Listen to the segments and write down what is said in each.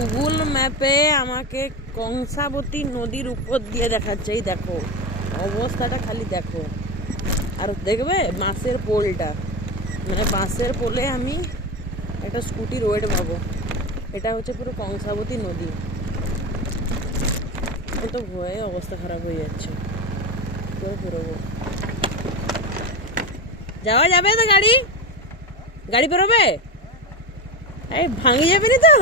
Google ম্যাপে আমাকে কংসাবতী নদীর উপর দিয়ে দেখাচ্ছে। এই দেখো অবস্থাটা, খালি দেখো। আর দেখবে বাঁশের পোলটা, মানে বাঁশের পোলে আমি একটা স্কুটির ওয়েট পাবো। এটা হচ্ছে পুরো কংসাবতী নদী। ও তো ভয়ে অবস্থা খারাপ হয়ে যাচ্ছে। বেরোবো, যাওয়া যাবে তো? গাড়ি গাড়ি বেরোবে? এই ভাঙি যাবে না তো?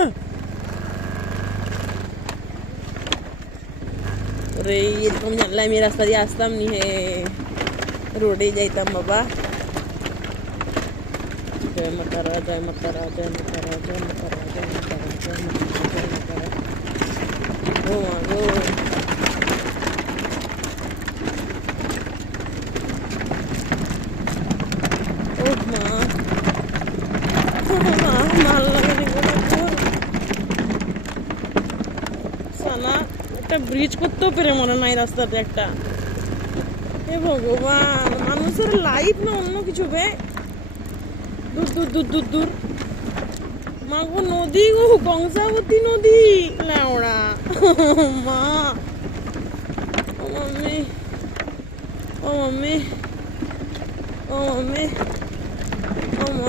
রে এরকম জানলে আমি রাস্তা দিয়ে আসতাম নি, হে রোডে যাইতাম বাবা। জয় মাতারা, জয় মাতারা, জয় মাতারা, জয় মাতারা, জয় মাতারা, জয় মাতারা, জয় মাতারা। ও মা গো, ও মা, মাল লাগে সানা। একটা ব্রিজ করতেও পেরে মনে নাই রাস্তাতে একটা। হে ভগবান, মানুষের লাইফ না অন্য কিছু বে। দূর দূর দূর দূর দূর। মা গো, নদী গো, কংসাবতী নদী। ল্যাওড়া মা, ও মাম্মি, ও মাম্মি, ও মাম্মি, ও মা।